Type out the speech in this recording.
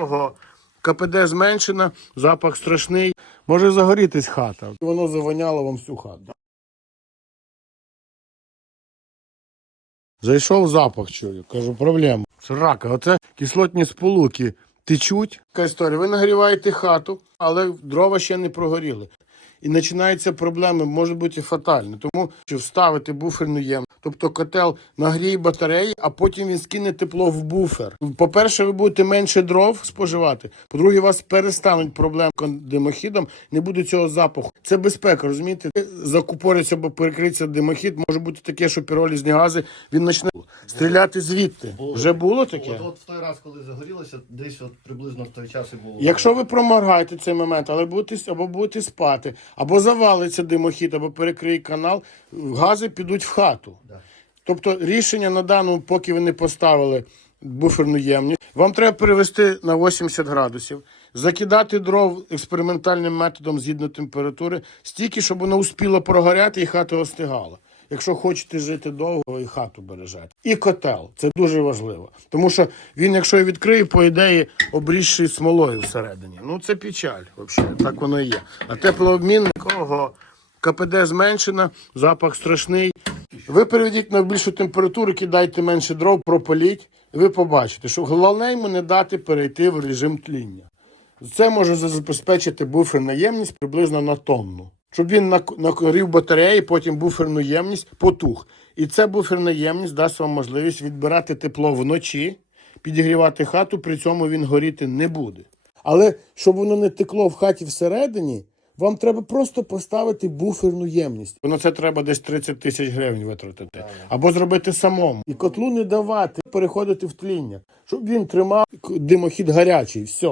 ого. КПД зменшено, запах страшний. Може загорітись хата. Воно завоняло вам всю хату. Зайшов запах, чую. Кажу, проблема. Срака, оце кислотні сполуки течуть. Така історія. Ви нагріваєте хату, але дрова ще не прогоріли. І починаються проблеми, може бути фатальні. Тому що вставити буферну ємність. Тобто котел нагріє батареї, а потім він скине тепло в буфер. По-перше, ви будете менше дров споживати. По-друге, у вас перестануть проблеми з димохідом, не буде цього запаху. Це безпека, розумієте? Закупориться або перекриться димохід, може бути таке, що піролізні гази він почне стріляти звідти. Вже було таке? От, от в той раз, коли загорілося, десь от приблизно в той час і було. Якщо ви проморгаєте цей момент, але будете або будете спати, або завалиться димохід, або перекриє канал, гази підуть в хату. Да. Тобто рішення на даному, поки ви не поставили буферну ємність, вам треба перевести на 80 градусів, закидати дров експериментальним методом згідно температури, стільки, щоб воно успіло прогоряти і хата остигала. Якщо хочете жити довго і хату бережете. І котел це дуже важливо. Тому що він, якщо відкриє, по ідеї обрізши смолою всередині. Ну це печаль, взагалі, так воно і є. А теплообмінник, ого, КПД зменшено, запах страшний. Ви переведіть на більшу температуру, кидайте менше дров, пропаліть, і ви побачите, що головне йому не дати перейти в режим тління. Це може забезпечити буферну ємність приблизно на тонну. Щоб він нак- накорів батареї, потім буферну ємність потух. І ця буферна ємність дасть вам можливість відбирати тепло вночі, підігрівати хату, при цьому він горіти не буде. Але щоб воно не текло в хаті всередині, вам треба просто поставити буферну ємність. На це треба десь 30 тисяч гривень витратити. Або зробити самому. І котлу не давати переходити в тління, щоб він тримав димохід гарячий. Все.